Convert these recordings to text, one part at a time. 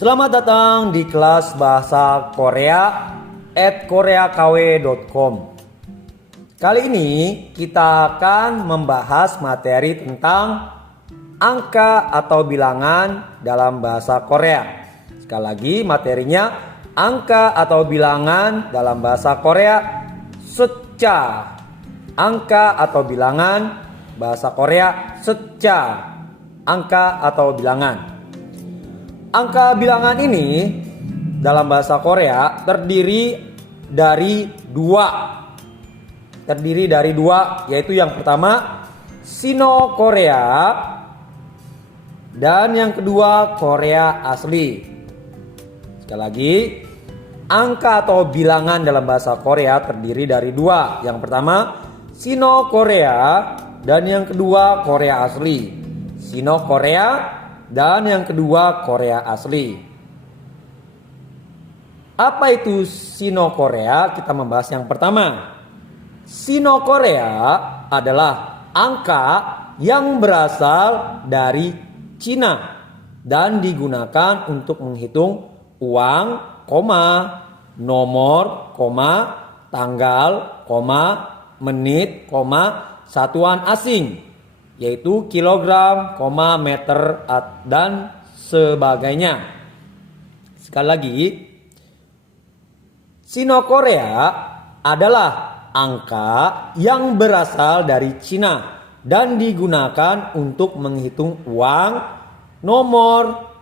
Selamat datang di kelas bahasa Korea @koreakw.com. Kali ini kita akan membahas materi tentang angka atau bilangan dalam bahasa Korea. Sekali lagi materinya angka atau bilangan dalam bahasa Korea 숫자. Angka atau bilangan bahasa Korea 숫자. Angka atau bilangan. Angka bilangan ini dalam bahasa Korea terdiri dari dua. Yaitu yang pertama Sino Korea dan yang kedua Korea asli. Sekali lagi, angka atau bilangan dalam bahasa Korea terdiri dari dua. Yang pertama Sino Korea dan yang kedua Korea asli. Sino Korea dan yang kedua Korea asli. Apa itu Sino Korea? Kita membahas yang pertama. Sino Korea adalah angka yang berasal dari Cina dan digunakan untuk menghitung uang, nomor, tanggal, menit, satuan asing, yaitu kilogram, meter, dan sebagainya. Sekali lagi, Sino Korea adalah angka yang berasal dari Cina dan digunakan untuk menghitung uang, nomor,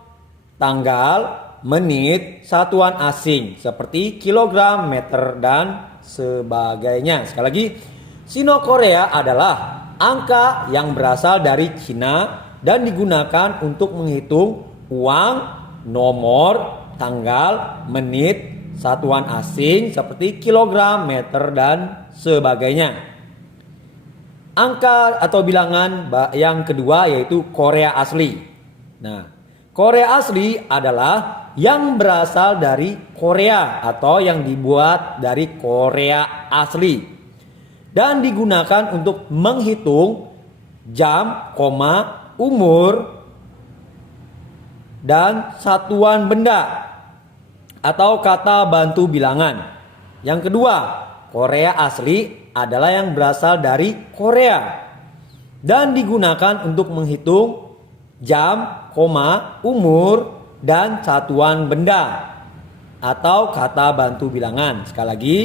tanggal, menit, satuan asing seperti kilogram, meter, dan sebagainya. Sekali lagi, Sino Korea adalah angka yang berasal dari Cina dan digunakan untuk menghitung uang, nomor, tanggal, menit, satuan asing seperti kilogram, meter, dan sebagainya. Angka atau bilangan yang kedua yaitu Korea asli. Nah, Korea asli adalah yang berasal dari Korea atau yang dibuat dari Korea asli dan digunakan untuk menghitung jam, umur, dan satuan benda atau kata bantu bilangan. Yang kedua, Korea asli adalah yang berasal dari Korea dan digunakan untuk menghitung jam, umur, dan satuan benda atau kata bantu bilangan. Sekali lagi,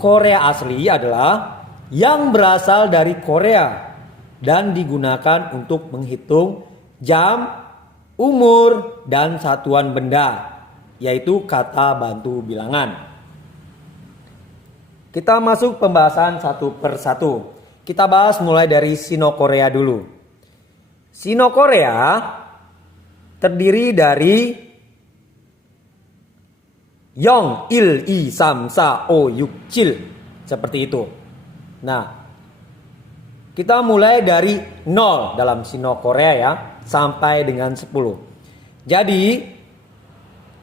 Korea asli adalah yang berasal dari Korea dan digunakan untuk menghitung jam, umur, dan satuan benda, yaitu kata bantu bilangan. Kita masuk pembahasan satu per satu. Kita bahas mulai dari Sino Korea dulu. Sino Korea terdiri dari Yong, Il, I, Sam, Sa, O, Yuk, Cil. Seperti itu. Nah, kita mulai dari 0 dalam Sino Korea ya, sampai dengan 10. Jadi,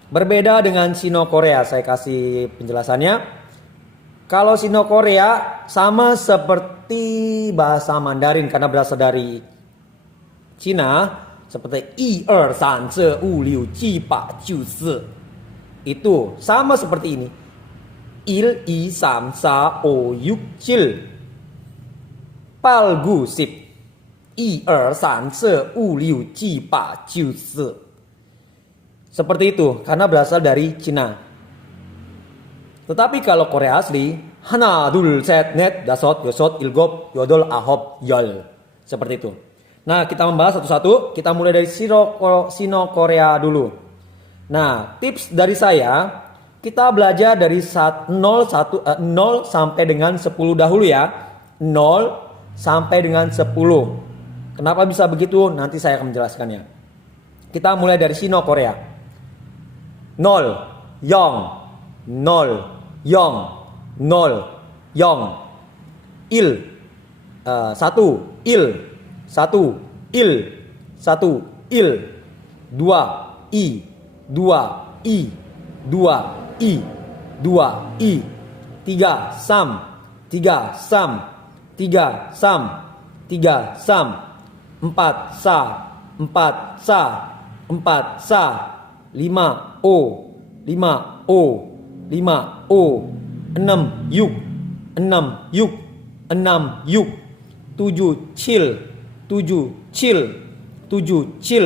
berbeda dengan Sino Korea, saya kasih penjelasannya. Kalau Sino Korea sama seperti bahasa Mandarin karena berasal dari Cina, seperti 1, 2, 3, 4, 5, 6, 7, 8, 9, 10. Itu sama seperti ini. 1, 2, 3, 4, 5, 6, 7, 8, 9, 10. 1, 2, 3, 4, 5, 6, 7, 8, 9, 10. Seperti itu karena berasal dari Cina. Tetapi kalau Korea asli, 하나, 둘, 셋, 넷, 다섯, 여섯, 일곱, 여덟, 아홉, 열. Seperti itu. Nah, kita membahas satu-satu. Kita mulai dari Sino Korea dulu. Nah, tips dari saya, kita belajar dari 0 sampai dengan 10 dahulu ya. 0 sampai dengan 10. Kenapa bisa begitu? Nanti saya akan menjelaskannya. Kita mulai dari Sino Korea. 0, Yong, 0, Yong, 0, Yong, Il, 1, Il, 1, Il, 1, Il, 2, I, 2, I, 2, I, 2, I, 3, Sam, 3, Sam, 3, Sam, 3, Sam, 4, Sa, 4, Sa, 4, Sa, 5O, 5O, 5O, 6 yuk, 6 yuk, 6 yuk, 7 cil, 7 cil, 7 cil,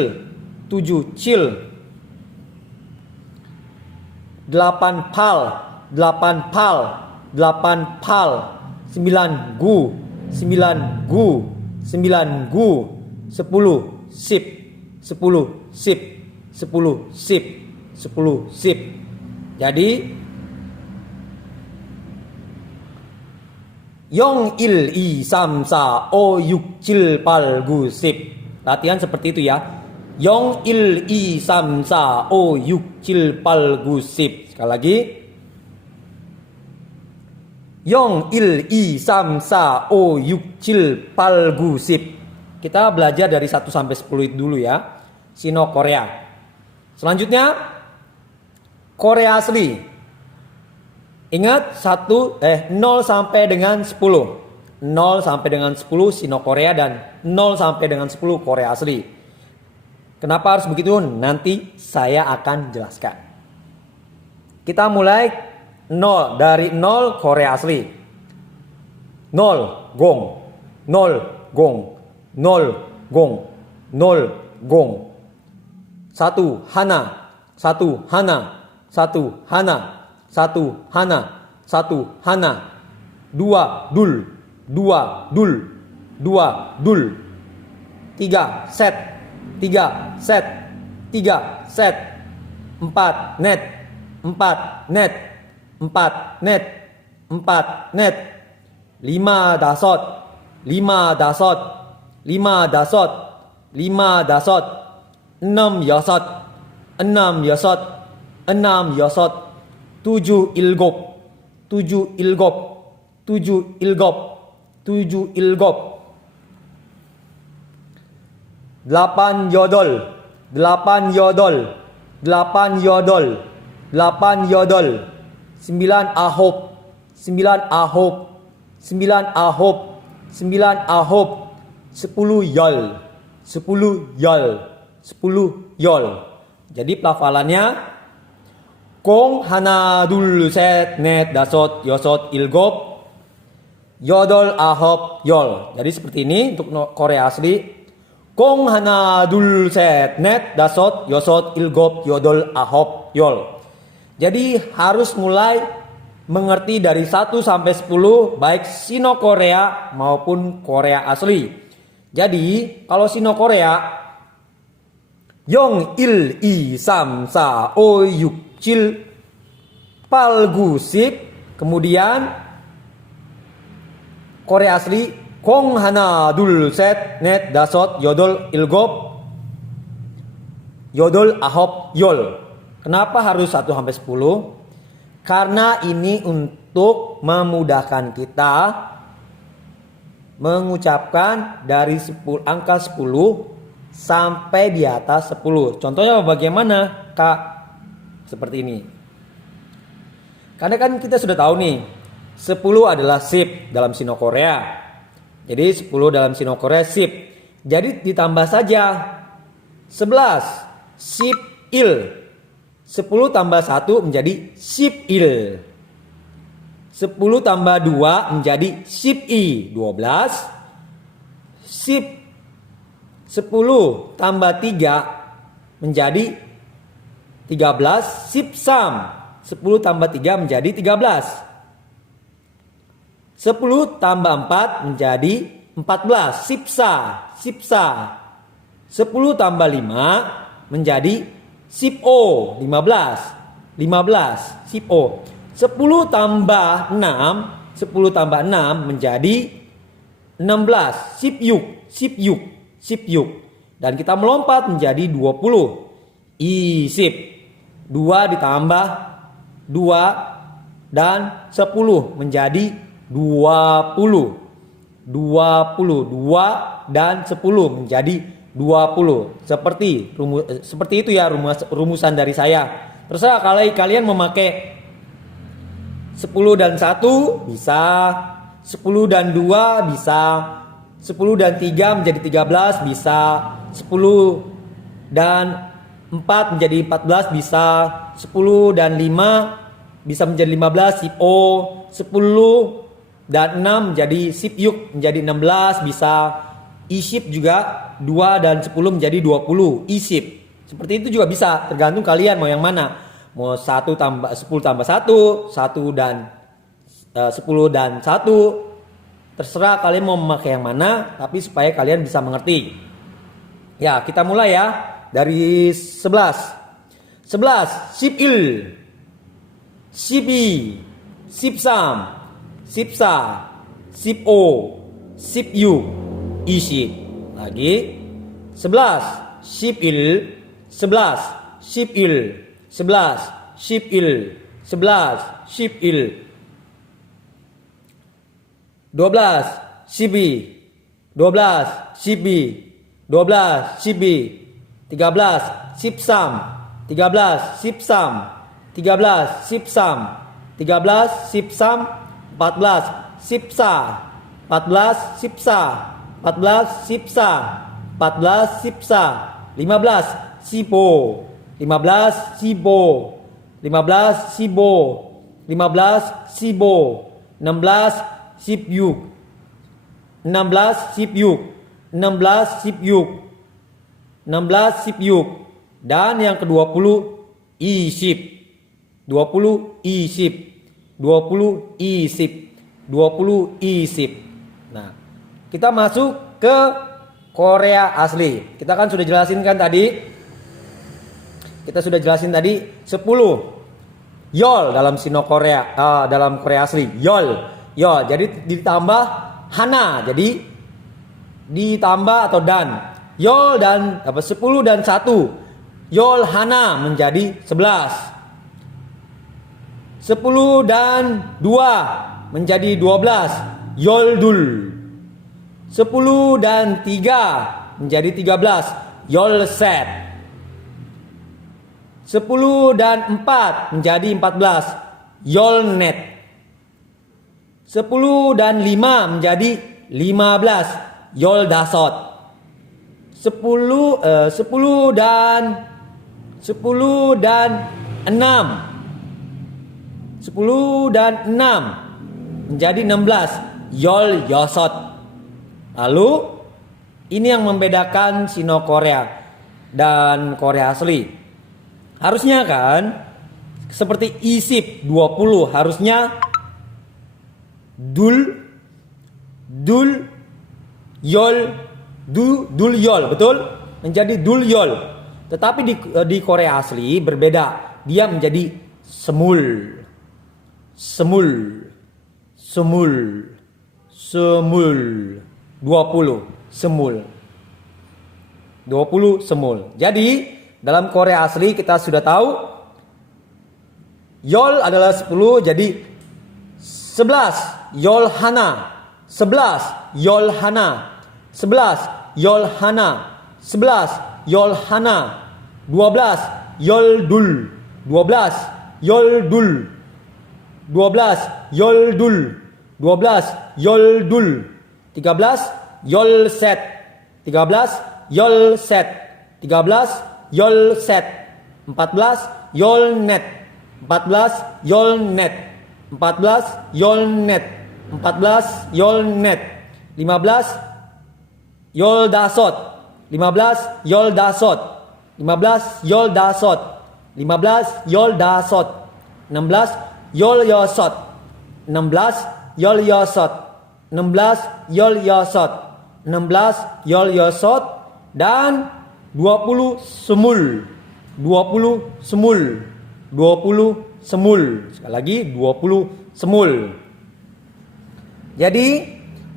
7 cil, 8 pal, 8 pal, 8 pal, 9 gu, 9 gu, 9 gu, 10 sip, 10 sip, 10 sip, 10 sip. Jadi Yong il i sam sa o yuk cil pal gu sip. Latihan seperti itu ya. Yong il i sam sa o yuk cil pal gu sip. Sekali lagi. Yong il i sam sa o yuk cil pal gu sip. Kita belajar dari 1 sampai 10 itu dulu ya. Sino Korea. Selanjutnya Korea asli. Ingat 0 sampai dengan 10. 0 sampai dengan 10 Sino Korea dan 0 sampai dengan 10 Korea asli. Kenapa harus begitu? Nanti saya akan jelaskan. Kita mulai 0 dari 0 Korea asli. 0 gong, 0 gong, 0 gong, 0 gong. 1 hana, 1 hana, 1 hana, 1 hana, 1 hana. 2 dul, 2 dul, 2 dul. 3 set, 3 set, 3 set. 4 net, 4 net, 4 net, 4 net. 5 dasot, 5 dasot, 5 dasot, 5 dasot. 6 yasot, 6 yasot, 6 yasot. 7 ilgop, 7 ilgop, 7 ilgop, 7 ilgop. 8 yodol, 8 yodol, 8 yodol, 8 yodol. 9 ahop, 9 ahop, 9 ahop, 9 ahop. 10 yol, 10 yol, 10 yol. Jadi pelafalannya Kong hana dul set net dasot yosot ilgop yodol ahop yol. Jadi seperti ini untuk Korea asli. Kong hana dul set net dasot yosot ilgop yodol ahop yol. Jadi harus mulai mengerti dari 1 sampai 10 baik Sino Korea maupun Korea asli. Jadi kalau Sino Korea Yong il i sam sa o yuk cil pal gu sip. Kemudian Korea asli kong hana dul set net dasot yodol ilgop yodol ahop yol. Kenapa harus 1 sampai 10? Karena ini untuk memudahkan kita mengucapkan dari angka 10 sampai di atas 10. Contohnya bagaimana, Kak? Seperti ini. Karena kan kita sudah tahu nih, 10 adalah sip dalam Sino Korea. Jadi 10 dalam Sino Korea sip. Jadi ditambah saja 11 sip il. 10 tambah 1 menjadi sip il. 10 tambah 2 menjadi sip i. 12 sip 10 tambah 3 menjadi 13 sip sam. 10 tambah 3 menjadi 13. 10 tambah 4 menjadi 14 sipsa. Sipsa. 10 tambah 5 menjadi sipo. 15. 15 sipo. 10 tambah 6 10 tambah 6 menjadi 16 sipyuk. Sipyuk. Sipyuk. Dan kita melompat menjadi 20. Isip. 2 ditambah 2 dan 10 menjadi 20. 20. 2 dan 10 menjadi 20. Seperti itu ya rumusan dari saya. Terserah kalau kalian memakai 10 dan 1 bisa, 10 dan 2 bisa, 10 dan 3 menjadi 13 bisa, 10 dan 4 menjadi 14 bisa 10 dan 5 bisa menjadi 15 sip O, 10 dan 6 menjadi sip yuk menjadi 16 bisa isip juga 2 dan 10 menjadi 20 isip. Seperti itu juga bisa, tergantung kalian mau yang mana. Mau 1 tambah 10 tambah 1, 1 dan 10 dan 1. Terserah kalian mau memakai yang mana, tapi supaya kalian bisa mengerti. Ya, kita mulai ya dari 11. 11 sip il, sip i, sip sam, sip sa, sip o, sip yu, isip. Lagi 11 sip il, 11 sip il, 11 sip il, 11 sip il. 12 sibi, 12 sibi, 12 sibi, 13 sipsam, 13 sipsam, 13 sipsam, 13 sipsam, 14 sipsa, 14 sipsa, 14 sipsa, 14 sipsa, 15 sipo, 15 sibo, 15 sibo, 15 sibo, 16 sip yuk, 16 sip yuk, 16 sip yuk, 16 sip yuk, dan yang ke-20 isip, 20 isip, 20 isip, 20 isip. Nah, kita masuk ke Korea asli. Kita kan sudah jelasin kan tadi. Kita sudah jelasin tadi 10 yol dalam Sino Korea, dalam Korea asli. Yol, jadi ditambah hana, jadi ditambah atau dan. Yol dan 10 dan 1. Yol hana menjadi 11. 10 dan 2 menjadi 12. Yol dul. 10 dan 3 menjadi 13. Yol set. 10 dan 4 menjadi 14. Yol net. 10 dan 5 menjadi 15. Yol dasot. 10 dan 6. 10 dan 6 menjadi 16. Yol yosot. Lalu ini yang membedakan Sino Korea dan Korea asli. Harusnya kan seperti isip 20 harusnya dul yol dul yol, betul? Menjadi dul yol. Tetapi di Korea asli berbeda. Dia menjadi semul 20 semul. Jadi dalam Korea asli kita sudah tahu yol adalah 10, jadi 11 yol hana, 11 yol hana, 11 yol hana, 11 yol hana, 12 yol dul, 12 yol dul, 12 yol dul, 12 yol dul, 13 yol set, 13 yol set, 13 yol set, 14 yol net, 14 yol net, 14 yol net, 14 yol net, 15 yol dasot, 15 yol dasot, 15 yol dasot, 15 yol dasot, 16 yol yosot, 16 yol yosot, 16 yol yosot, 16 yol yosot, dan 20 semul, 20 semul, 20 semul. Sekali lagi 20 semul. Jadi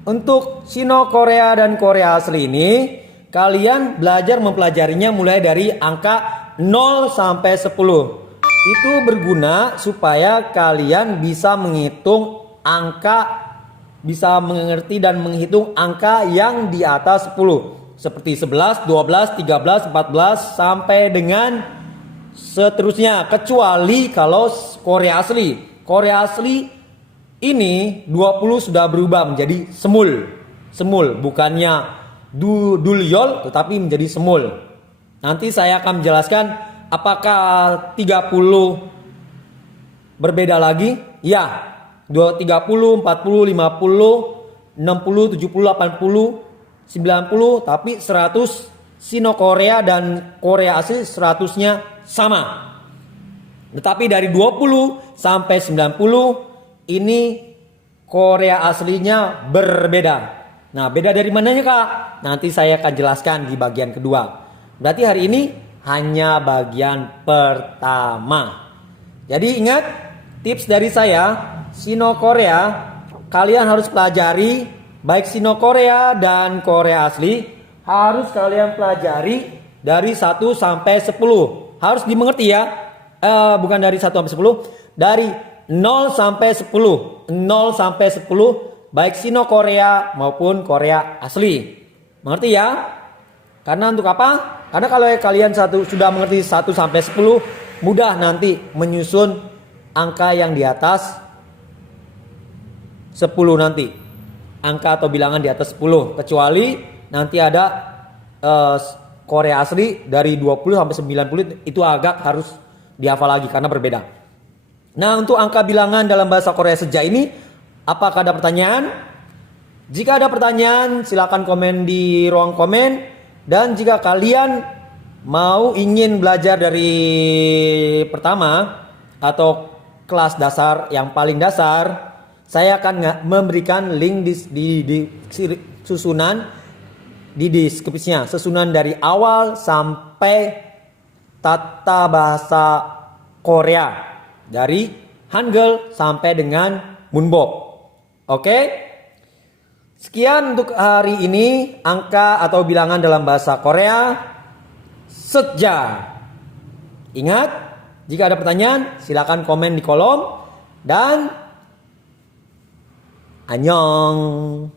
untuk Sino Korea dan Korea asli ini kalian belajar mempelajarinya mulai dari angka 0 sampai 10. Itu berguna supaya kalian bisa menghitung angka, bisa mengerti dan menghitung angka yang di atas 10. Seperti 11, 12, 13, 14 sampai dengan seterusnya. Kecuali kalau Korea asli. Korea asli ini 20 sudah berubah menjadi semul. Semul, bukannya dulyol tetapi menjadi semul. Nanti saya akan menjelaskan apakah 30 berbeda lagi? Ya. 30, 40, 50, 60, 70, 80, 90, tapi 100 Sino-Korea dan Korea asli 100-nya sama. Tetapi dari 20 sampai 90 ini Korea aslinya berbeda. Nah, beda dari mananya, Kak? Nanti saya akan jelaskan di bagian kedua. Berarti hari ini hanya bagian pertama. Jadi ingat tips dari saya, Sino-Korea kalian harus pelajari, baik Sino-Korea dan Korea asli harus kalian pelajari dari 1 sampai 10. Harus dimengerti ya. Bukan dari 1 sampai 10, dari 0 sampai 10. 0 sampai 10 baik Sino-Korea maupun Korea asli. Mengerti ya? Karena untuk apa? Karena kalau kalian sudah mengerti 1 sampai 10, mudah nanti menyusun angka yang di atas 10 nanti. Angka atau bilangan di atas 10. Kecuali nanti ada Korea asli dari 20 sampai 90 itu agak harus dihafal lagi karena berbeda. Nah, untuk angka bilangan dalam bahasa Korea sejak ini, apakah ada pertanyaan? Jika ada pertanyaan, silakan komen di ruang komen. Dan jika kalian mau ingin belajar dari pertama atau kelas dasar yang paling dasar, saya akan memberikan link di susunan di deskripsinya, susunan dari awal sampai tata bahasa Korea dari Hangul sampai dengan Munbok. Oke? Sekian untuk hari ini angka atau bilangan dalam bahasa Korea sejak. Ingat, jika ada pertanyaan silakan komen di kolom dan annyeong.